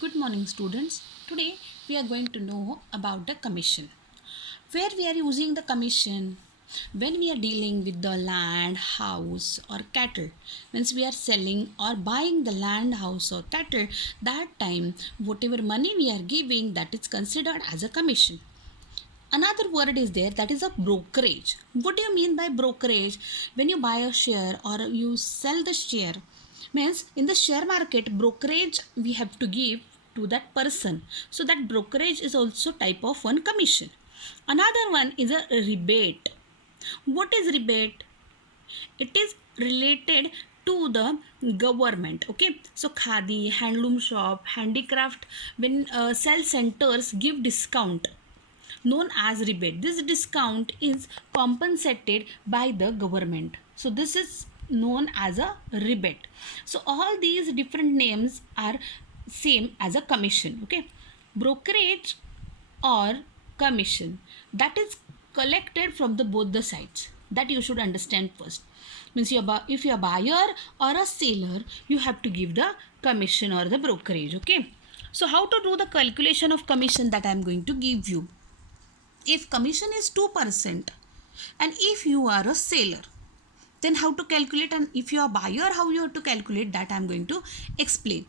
Good morning, students. Today we are going to know about the commission. Where we are using the commission when we are dealing with the land, house, or cattle. Means we are selling or buying the land, house, or cattle. That time, whatever money we are giving, that is considered as a commission. Another word is there, that is a brokerage. What do you mean by brokerage? When you buy a share or you sell the share, means in the share market brokerage we have to give to that person, so that brokerage is also type of one commission. Another one is a rebate. What is rebate? It is related to the government. Okay, so khadi, handloom shop, handicraft, when sell centers give discount known as rebate. This discount is compensated by the government. So this is known as a rebate. So all these different names are same as a commission. Okay, brokerage or commission, that is collected from the both the sides. That you should understand first. Means if you are buyer or a seller, you have to give the commission or the brokerage. Okay, so how to do the calculation of commission, that I am going to give you. If commission is 2% and if you are a seller, then how to calculate, and if you are buyer, how you have to calculate, that I am going to explain.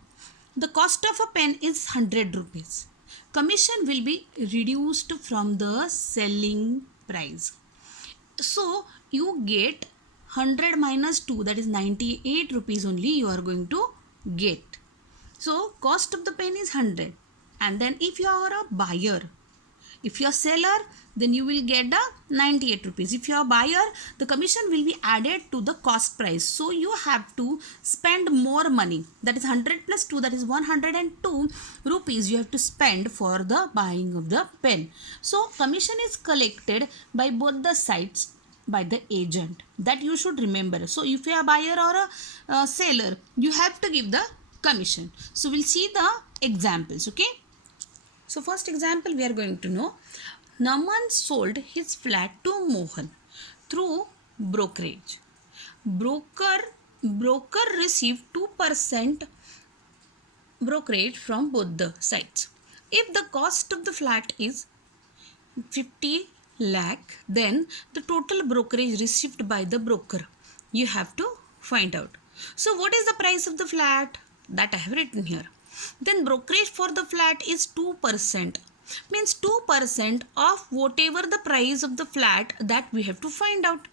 The cost of a pen is 100 rupees. Commission will be reduced from the selling price. So you get 100 minus 2, that is 98 rupees only you are going to get. So cost of the pen is 100, and then if you are a buyer, if you are seller, then you will get the 98 rupees. If you are buyer, the commission will be added to the cost price. So you have to spend more money. That is 100 plus 2, that is 102 rupees you have to spend for the buying of the pen. So commission is collected by both the sides by the agent. That you should remember. So if you are a buyer or a seller, you have to give the commission. So we'll see the examples. Okay. So first example we are going to know. Naman sold his flat to Mohan through brokerage. Broker received 2% brokerage from both the sides. If the cost of the flat is 50 lakh, then the total brokerage received by the broker you have to find out. So what is the price of the flat? That I have written here. Then brokerage for the flat is 2%. Means 2% of whatever the price of the flat, that we have to find out.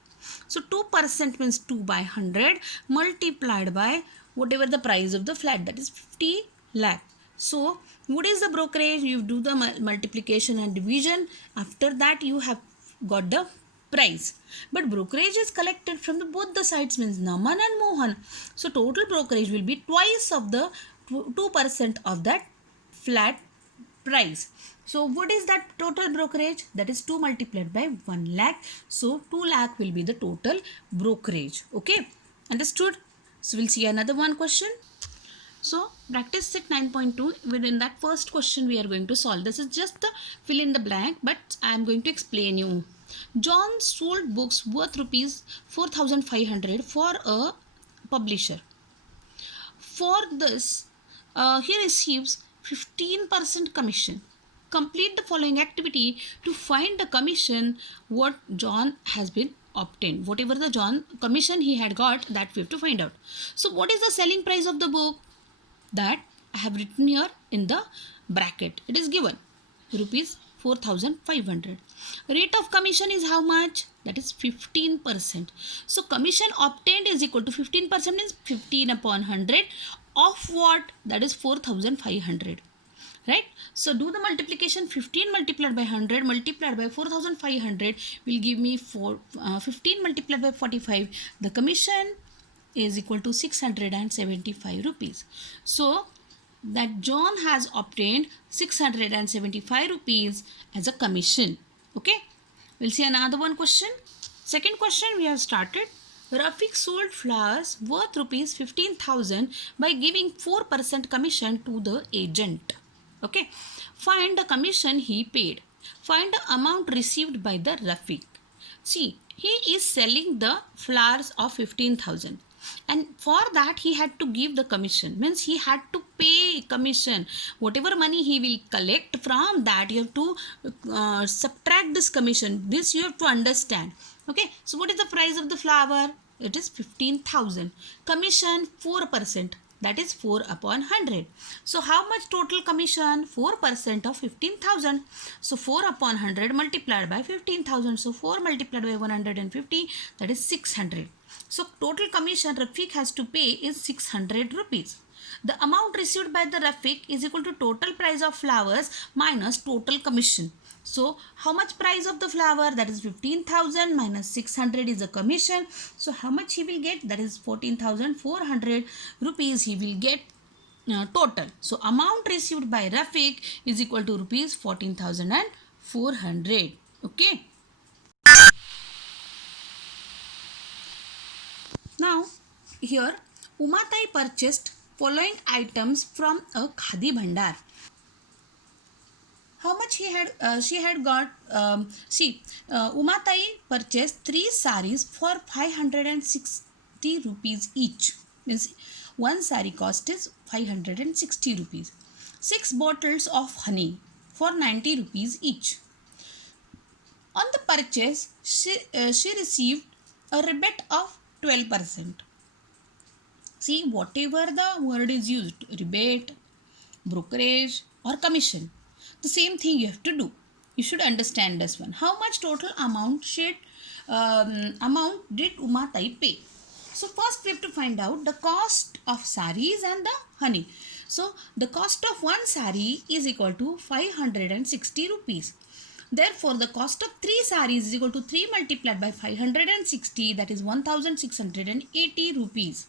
So 2% means 2 by 100 multiplied by whatever the price of the flat, that is 50 lakh. So what is the brokerage? You do the multiplication and division. After that you have got the price. But brokerage is collected from the both the sides, means Naman and Mohan. So total brokerage will be twice of the 2% of that flat price. So what is that total brokerage? That is 2 multiplied by 1 lakh. So 2 lakh will be the total brokerage. Okay, understood? So we'll see another one question. So practice set 9.2, within that first question we are going to solve. This is just the fill in the blank, but I am going to explain you. John sold books worth rupees 4,500 for a publisher. For this, he receives 15% commission. Complete the following activity to find the commission what John has been obtained. Whatever the John commission he had got, that we have to find out. So what is the selling price of the book? That I have written here in the bracket. It is given rupees 4,500. Rate of commission is how much? That is 15%. So commission obtained is equal to 15%, means 15 upon 100 of what? That is 4,500. Right? So do the multiplication. 15 multiplied by 100 multiplied by 4,500 will give me 15 multiplied by 45. The commission is equal to 675 rupees. So that John has obtained 675 rupees as a commission. Okay, we'll see another one question. Second question we have started. Rafiq sold flowers worth rupees 15,000 by giving 4% commission to the agent. Okay, find the commission he paid. Find the amount received by the Rafiq. See, he is selling the flowers of 15,000. and for that he had to give the commission, means he had to pay commission. Whatever money he will collect, from that you have to subtract this commission. This you have to understand. Okay, so what is the price of the flower? It is 15,000. Commission 4%, that is 4 upon 100. So how much total commission? 4% of 15,000. So 4 upon 100 multiplied by 15,000. So 4 multiplied by 150, that is 600. So total commission Rafiq has to pay is 600 rupees. The amount received by the Rafiq is equal to total price of flowers minus total commission. So how much price of the flower? That is 15,000 minus 600 is the commission. So how much he will get? That is 14,400 rupees he will get total. So amount received by Rafiq is equal to rupees 14,400. Okay. Now here Umatai purchased following items from a Khadi Bhandar. How much she had got? Umatai purchased 3 saris for 560 rupees each. Means one sari cost is 560 rupees. 6 bottles of honey for 90 rupees each. On the purchase, she received a rebate of 12%. See, whatever the word is used, rebate, brokerage or commission, the same thing you have to do. You should understand this one. How much total amount did Umatai pay? So first we have to find out the cost of saris and the honey. So the cost of one sari is equal to 560 rupees. Therefore, the cost of 3 saris is equal to 3 multiplied by 560, that is 1680 rupees.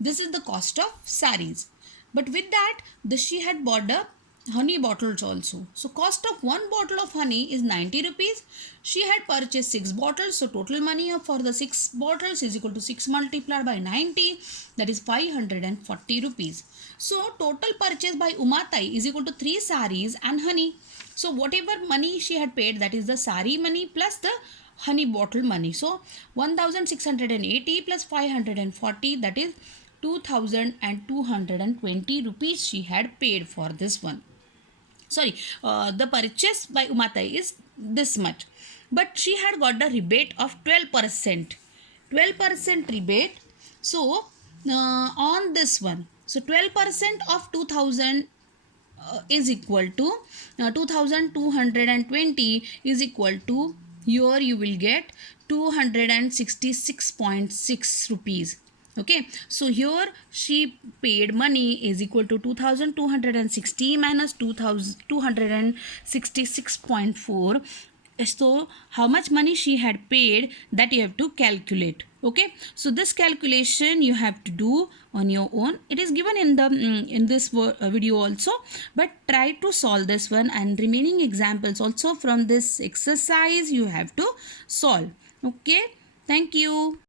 This is the cost of saris. But with that, she had bought the honey bottles also. So cost of one bottle of honey is 90 rupees. She had purchased 6 bottles. So total money for the 6 bottles is equal to 6 multiplied by 90, that is 540 rupees. So total purchase by Umatai is equal to 3 saris and honey. So whatever money she had paid, that is the sari money plus the honey bottle money. So 1680 plus 540, that is 2220 rupees she had paid for this one. Sorry, the purchase by Umatai is this much. But she had got the rebate of 12%. 12% rebate. So on this one, so 12% of 2000 is equal to 2220 is equal to, here you will get 266.6 rupees. Okay, so here she paid money is equal to 2260 minus 2266.4. So how much money she had paid, that you have to calculate. Okay, so this calculation you have to do on your own. It is given in the in this video also, but try to solve this one, and remaining examples also from this exercise you have to solve. Okay, thank you.